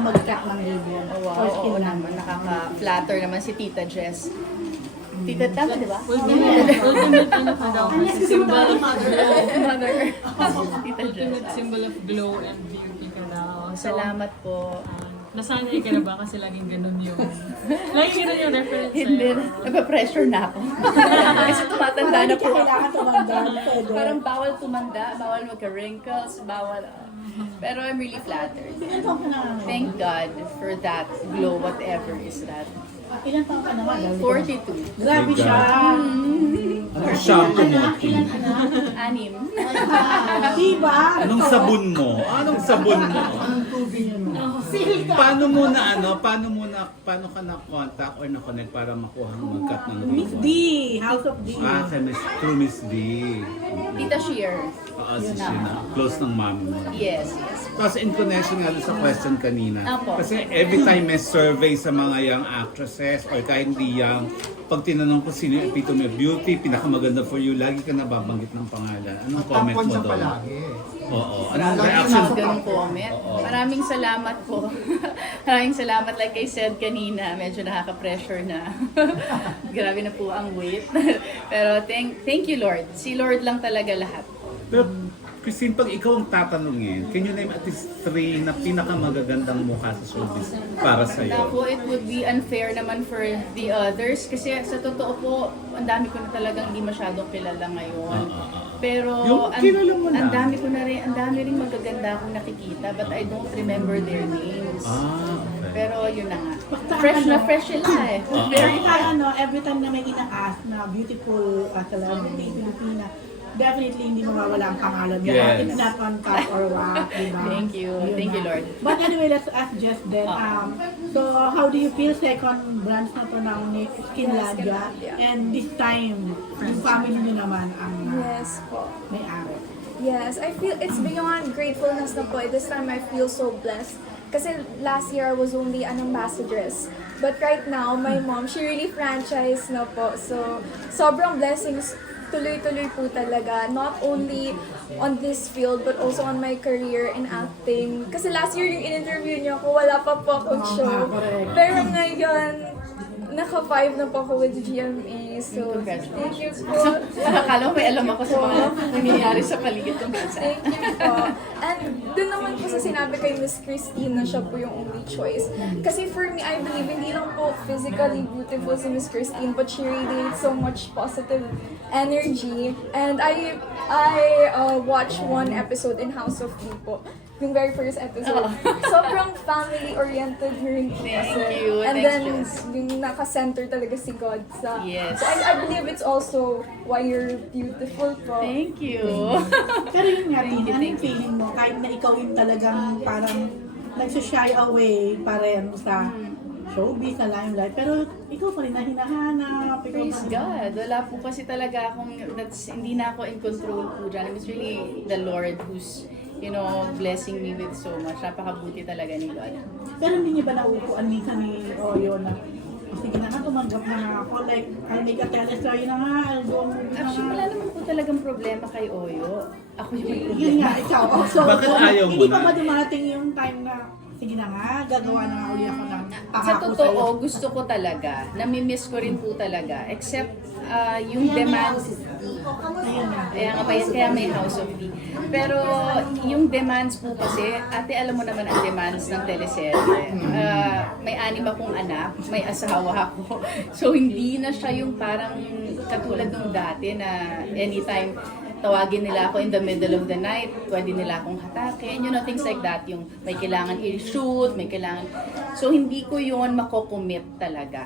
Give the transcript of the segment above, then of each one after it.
mag-cut ng ribbon. Oh, wow, oo naman. Nakaka-flatter naman si Tita Jess. Tita, tama, di ba? Ultimate ano ka daw kasi symbol of Mother. Tita Jess. ultimate symbol of glow and beauty ka daw. So, Salamat po. nasanay ka na ba kasi laging ganun yung laging ganun yung reference Hindi, sa'yo. napapressure na ako. Kasi tumatanda na po. Kailangan tumanda. Pwede. Parang bawal tumanda, bawal magka-wrinkles, bawal. Pero I'm really flattered. Ilan taon ka na? Thank God for that glow, whatever is that. Ilan taon ka na nga? 42. Grabe siya. Anong shampoo mo, Kim? Anim. Diba? Anong sabon mo? Anong sabon mo? Paano ka na-contact or na-connect para makuha ang mag-cut ng Miss D. ribbon? House of D. Through Miss D. Tita Sheer. Oo, si Sheena. Close ng mami mo. Yes, yes. Tapos in connection nga doon sa question kanina. Apo. Kasi every time may survey sa mga young actresses or kahit hindi young, pag tinanong ko sino yung epitome of beauty, pinakamaganda for you, lagi ka nababanggit ng pangalan. Anong comment mo doon? Oo. Anong reaction? Ganong comment. Maraming salamat po. Maraming salamat. Like I said kanina, medyo nakaka-pressure na. Grabe na po ang weight. Pero thank you Lord. Si Lord lang talaga lahat. Pero Christine, pag ikaw ang tatanungin, can you name at least 3 na pinakamagagandang mukha sa showbiz para sa'yo? Ako, it would be unfair naman for the others. Kasi sa totoo po, ang dami ko na talagang hindi masyadong kilala ngayon. Pero Yung kilala mo ang na. dami ko na rin, ang dami ring magaganda akong nakikita, but I don't remember their names. Okay. Pero yun na nga. Fresh na fresh sila eh. Very every time na may ina-ask na beautiful celebrity, Filipina, definitely hindi mawawala ang pangalan niya. Yes. It's not on top or what, diba? Thank you. Thank you, na. Lord. But anyway, let's ask Jess then. So, how do you feel second branch na to ng Skinlandia? And this time, yung family niyo naman ang Yes po. may-ari. Yes, I feel it's beyond gratefulness na po. This time I feel so blessed. Kasi last year I was only an ambassadress. But right now, my mom, she really franchised na po. So, sobrang blessings. Tuloy-tuloy po talaga. Not only on this field, but also on my career in acting. Kasi last year yung in-interview niyo ako, wala pa po akong show. Pero ngayon, naka-5 na po ako with GMA. So, thank you po. Akala mo may alam ako sa mga nangyayari sa paligid ng bansa. Thank you po. And dun naman po sa sinabi kay Miss Christine na siya po yung only choice. Kasi for me, I believe hindi lang po physically beautiful si Miss Christine, but she radiates so much positive energy. And I watched one episode in House of D po. Yung very first episode. Sobrang family-oriented yung Thank you. And Thanks, then, Jess. yung naka-center talaga si God sa... Yes. So I believe it's also why you're beautiful po. Thank you. Pero yun nga, Thank Tin, you, ano thank yung feeling mo? Kahit na ikaw yung talagang parang nagsashy away pa rin sa showbiz, na limelight, pero ikaw pa rin na hinahanap. Praise God. Wala po kasi talaga akong, hindi na ako in control po dyan. It's really the Lord who's, blessing me with so much. Napakabuti talaga ni God. Pero hindi niya ba naupuan minsan ni Oyo na, sige na nga, tumanggap na nga ako. Like, I'll make a telestory na nga, I'll go movie na Actually, nga. wala naman po talagang problema kay Oyo. Ako yung may Yun problema. nga, ikaw. So, Bakit ayaw mo hindi pa na? ba dumating yung time na, sige na nga, gagawa na nga uli ako ng Sa pangako totoo, sa'yo. gusto ko talaga. Namimiss ko rin po talaga. Except yung demands. Ayun nga. Kaya may House of D. Pero yung demands po kasi, ate alam mo naman ang demands ng teleserye. May 6 akong anak, may asawa ako. So hindi na siya yung parang katulad nung dati na anytime tawagin nila ako in the middle of the night, pwede nila akong hatakin, things like that. Yung may kailangan i-shoot, may kailangan... So hindi ko yun mako-commit talaga.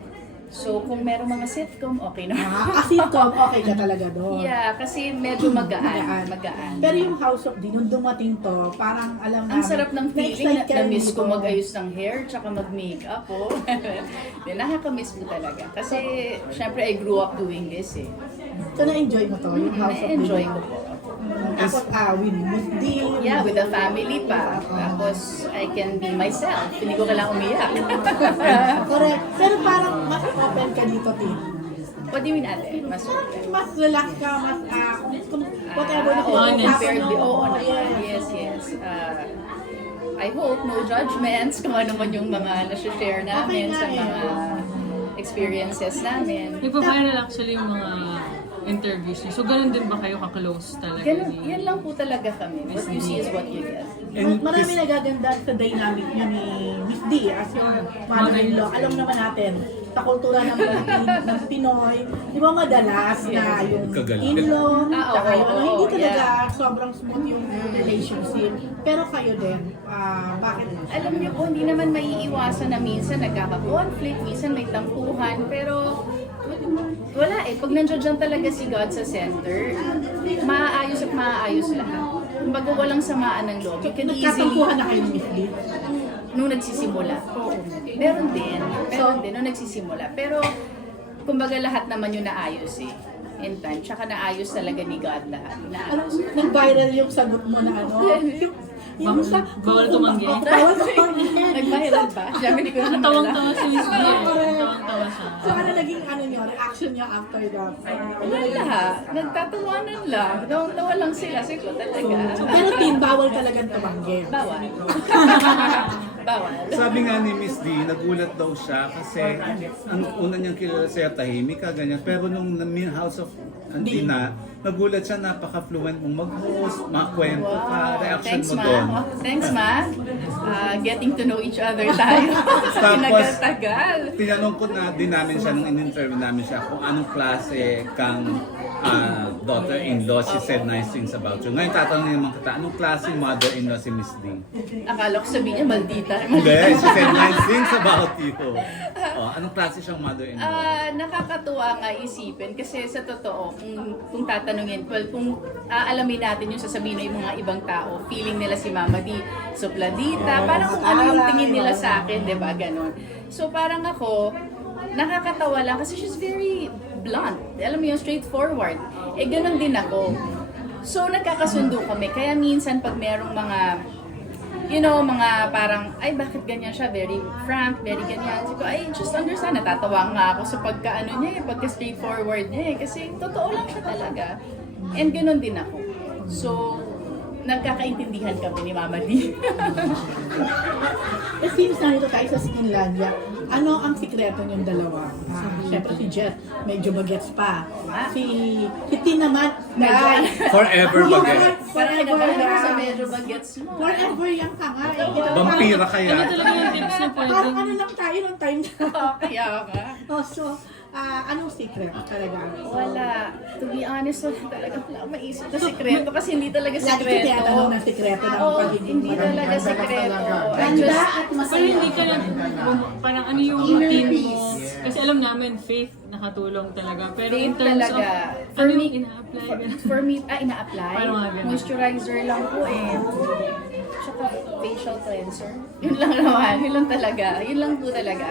So kung merong mga sitcom, okay na. Sitcom, okay ka talaga doon. Yeah, kasi medyo magaan. Pero yung House of D, nung dumating to, parang alam Ang sarap ng feeling na-excite ka rin na-miss ko dito. mag-ayos ng hair tsaka mag-makeup po. Nakaka-miss po talaga. Kasi syempre I grew up doing this eh. So na-enjoy mo to, yung House of D? Na-enjoy ko po. Tapos with Miss D. Yeah, with the family pa. Tapos I can be myself. Hindi ko kailangan umiyak. Correct. Pero parang mas open ka dito, Tim. What do you mean ate? Mas Mas relax ka, mas whatever na oo, honest. compared to, oo yes. naman. Yes, yes. I hope, no judgments kung ano man yung mga nasi-share namin Okay nga sa mga experiences namin. Nagpa-viral actually yung mga interviews niyo. So, ganun din ba kayo ka-close talaga? Ganun, yan lang po talaga kami. What you see is what you get. And Marami this- nagaganda sa dynamic niyo ni Miss D as your mother-in-law. Alam naman natin, sa kultura ng ng Pinoy, di ba madalas na yung Kagalit. in-law, Ah, saka oo, yung ano, oo, hindi talaga yeah. sobrang smooth yung relationship. Pero kayo din, bakit? Alam niyo po, hindi naman maiiwasan na minsan nagkaka-conflict, minsan may tampuhan, pero wala eh. Pag nandiyan dyan talaga si God sa center, maaayos at maaayos lahat. Kumbaga walang samaan ng loob. You can easily, Nagkatampuhan na kayo ni Miss D? nung nagsisimula. Meron din nung nagsisimula. Pero, kumbaga lahat naman yung naayos eh. In time. Tsaka naayos talaga ni God lahat. Ano, Naayos. nag-viral yung sagot mo na ano? Yung sa... Bawal tumanggi. Bawal tumanggi. Nag-viral ba? Siyempre, hindi ko na Tawang-tawa namala. si Miss D. Tawang-tawa siya. So ano naging ano niyo, reaction niyo after that? Wala. Nagtatawanan lang. Tawa lang sila. Siguro talaga. Pero tin, bawal talagang tumanggi. Bawal. Bawal. Sabi nga ni Miss D, nagulat daw siya kasi ang una niyang kilala siya tahimik ka, ganyan. Pero nung House of Andina, nagulat siya, napaka-fluent mong mag-host, makakwento ka, reaction Thanks, mo ma. doon. Thanks, ma. Getting to know each other tayo. Sa Tapos, tinagal-tagal. Tinanong ko na din namin siya, nung in-interview namin siya, kung anong klase kang daughter-in-law. She said nice things about you. Ngayon tatanungin naman kita, anong klase mother-in-law si Miss D? Akala ko sabihin niya, maldita. Hindi, she said nice things about you. Oh, anong klase siyang mother-in-law? Nakakatuwa nga isipin kasi sa totoo, kung tatanungin, well, kung aalamin natin yung sasabihin ng mga ibang tao, feeling nila si Mama D, supladita, parang kung ano yung tingin nila sa akin, di ba, ganon. So parang ako, nakakatawa lang kasi she's very blunt, alam mo yung straightforward. Eh ganon din ako. So nagkakasundo kami, kaya minsan pag merong mga mga parang, ay bakit ganyan siya, very frank, very ganyan. Sabi ko, ay just understand, natatawa nga ako sa pagka-ano niya, pagka straightforward niya kasi totoo lang siya talaga. And ganoon din ako. So, nagkakaintindihan kami ni Mama D. Eh, since nandito tayo sa Skinlandia, ano ang sikreto niyong dalawa? Siyempre si Jess, medyo bagets pa. Si Tin naman, medyo... Forever bagets. Parang Forever kinabahan ako sa yan. medyo bagets mo. Forever yan ka nga. Eh. Vampira kaya. Ano talaga yung tips na Parang pwedeng... ano lang tayo nung time na. Kaya nga. Oh, so, anong secret talaga? Wala. To be honest, talaga wala akong maisip na sikreto kasi hindi talaga Lagi sikreto. kita tinatanong ng sikreto ng Oo, pagiging hindi talaga sikreto. I Ganda just, at Pero masaya. hindi ka na... Parang ano yung routine mo? Kasi alam namin, faith nakatulong talaga. Pero in Faith terms talaga. of... For Ano me, yung ina-apply? for me, ina-apply. Parang nga ganun. Moisturizer lang po eh. Tsaka facial cleanser. Yun lang naman. Yun lang talaga. Yun lang po talaga.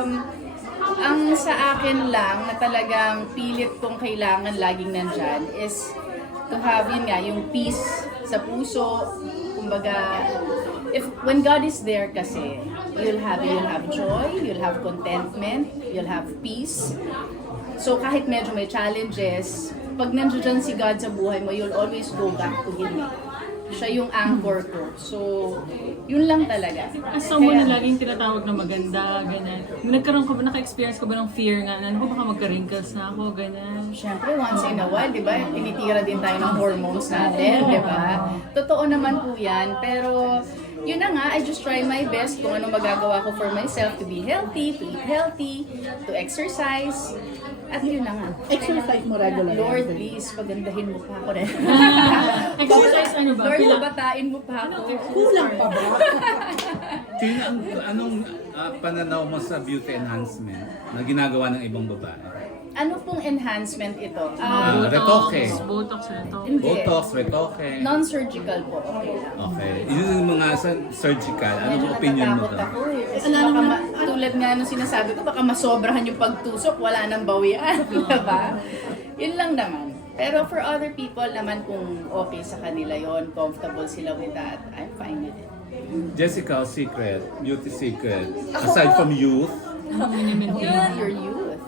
Ang sa akin lang na talagang pilit kong kailangan laging nandyan is to have yun nga, yung peace sa puso. Kumbaga, when God is there kasi, you'll have joy, you'll have contentment, you'll have peace. So kahit medyo may challenges, pag nandiyan si God sa buhay mo, you'll always go back to Him. Siya yung anchor ko. So, yun lang talaga. As someone na laging tinatawag na maganda, ganyan. Nagkaroon ka ba, naka-experience ka ba ng fear nga na, ano baka magka-wrinkles na ako, ganyan. Siyempre, once in a while, di ba, tinitira din tayo ng hormones natin, di ba? Totoo naman po yan, pero yun na nga, I just try my best kung ano magagawa ko for myself to be healthy, to eat healthy, to exercise, at yun na nga. Exercise mo regular. Lord, please, pagandahin mo pa ako rin. Exercise ano ba? Lord, Pila- babatain mo pa ako. Kulang pa ba? Tin, anong pananaw mo sa beauty enhancement na ginagawa ng ibang babae? Ano pong enhancement ito? Retoke. Botox, retoke. Hindi. Botox, retoke. Non-surgical po. Okay lang. Okay. Yun yung mga surgical. Ano Medyo ang opinion mo natatakot doon? ako eh. Kasi baka tulad nga nung sinasabi ko, baka masobrahan yung pagtusok, wala nang bawian. Diba? Yun lang naman. Pero for other people naman, kung okay sa kanila yon, comfortable sila with that, I'm fine with it. Jessica, secret, beauty secret. Aside from youth, Ano yung maintain? Your youth.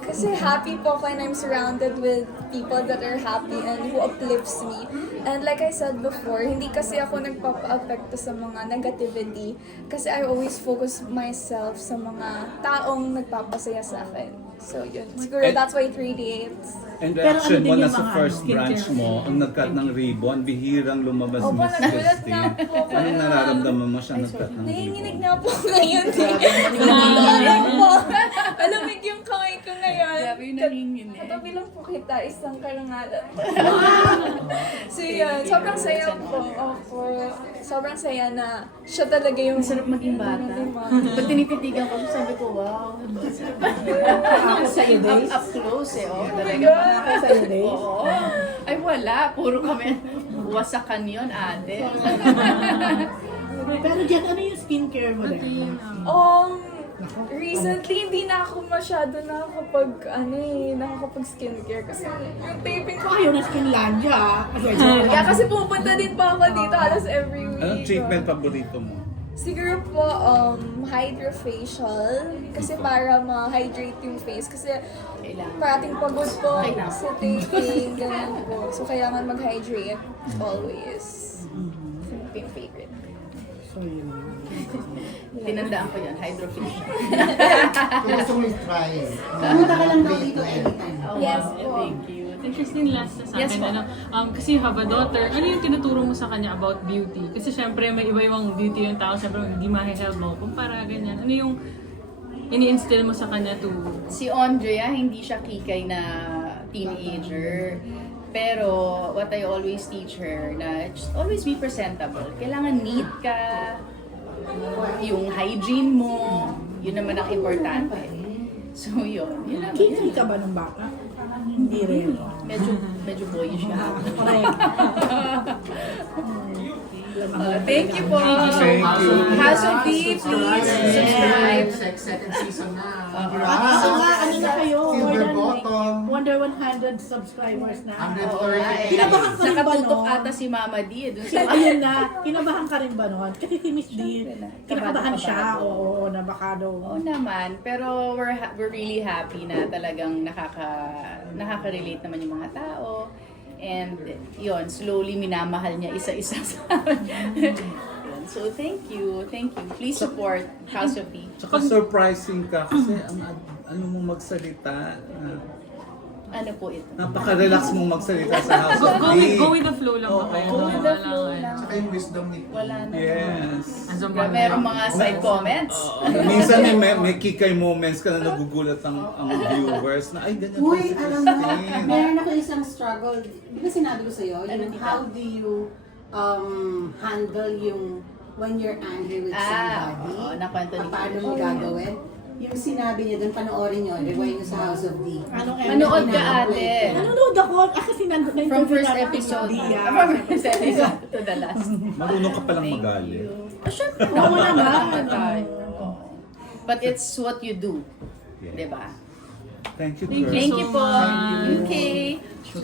Kasi happy po ako and I'm surrounded with people that are happy and who uplifts me. And like I said before, hindi kasi ako nagpapa-apekto sa mga negativity kasi I always focus myself sa mga taong nagpapasaya sa akin. So yun, siguro And- that's why 3dates. And Pero reaction ano mo din na yung sa mga first skincare? branch mo, ang nagkat ng ribbon, bihirang lumabas Opo, Miss nagulat Christine. nga po ako. Anong nararamdaman mo siya nagkat ng Nanginginig ribbon? na po ngayon eh. Alam po, alamig yung kamay ko ngayon. Grabe yung nanginginig. Katabi lang po kita, isang karangalan. So yun, sobrang saya po. Opo, sobrang saya na siya talaga yung... Ang sarap maging bata. Pag tinititigan ko, sabi ko, wow. Ako sa iyo, Days. Up close eh, oh. Talaga. Ako sa iyo, Days. Oo. Ay wala, puro kami wasakan yun, ate. Pero dyan, ano yung skincare mo din? Recently, hindi na ako masyado nakakapag-skincare kasi yung taping ko. Ayaw na Skinlandia. Kasi Kaya kasi pupunta din pa ako dito halos every week. Anong treatment paborito mo? Siguro po, hydrofacial. Kasi para ma-hydrate yung face. Kasi Kailangan. parating pagod po Kailangan. sa taping, ganun po. So, kailangan mag-hydrate always. So, yung favorite. So, yun. Tinandaan ko yun, hydrofacial. Kung gusto mo i-try. Pumunta ka lang daw dito anytime. Oh, Yes wow. po. Thank you. Interesting last na sa Yes, akin. po. Kasi you have a daughter. Ano yung tinuturo mo sa kanya about beauty? Kasi syempre may iba-ibang beauty yung tao. Syempre hindi ma-help mo. Kumpara ganyan. Ano yung ini-instill mo sa kanya to... Si Andrea, hindi siya kikay na teenager. Pero what I always teach her na just always be presentable. Kailangan neat ka, yung hygiene mo, yun naman ang importante. So yun naman. Kinky ka ba ng bata? Hindi rin. Medyo boyish siya. Correct. Thank you po. Thank you. House of D, please subscribe. Second season na. So nga, ano na kayo? Silver button. Wonder 100 subscribers na. 130. Kinabahan ka rin ba Nakatutok nun? ata si Mama D dun sa Ayun na, kinabahan ka rin ba nun? Kasi si Miss D, kinakabahan Kabado. siya. Oo, na baka daw. Oo naman, pero we're really happy na talagang nakaka-relate naman yung mga tao. And yun, slowly minamahal niya isa-isa sa amin. Yun. So thank you. Please support House of D. Tsaka surprising ka kasi ano mo magsalita. Ano po ito? Napaka-relax mong magsalita sa House of Go D. with the flow lang ba kayo? Go with the flow Wala lang. Saka yung wisdom ni Wala na. Yes. As a Grabe, merong mga side comments. Minsan may kikay moments ka na nagugulat ang viewers na ay ganyan pala Uy, si alam mo, Christine. meron ako isang struggle. Di ba sinabi ko sa'yo, yung how do you handle yung when you're angry with somebody? Oo, nakwento ni Paano mo gagawin? Yung sinabi niya doon, panoorin nyo, rewind nyo sa House of D. Manood ka ate. Nanonood ako kasi nandun na From interview first natin episode. ni Dia. From first episode to the last. Marunong ka palang magalit. Siyempre, Oo naman. tayo. But it's what you do. Yeah. Diba? Thank you, Thank girl. Thank you po. much. Okay.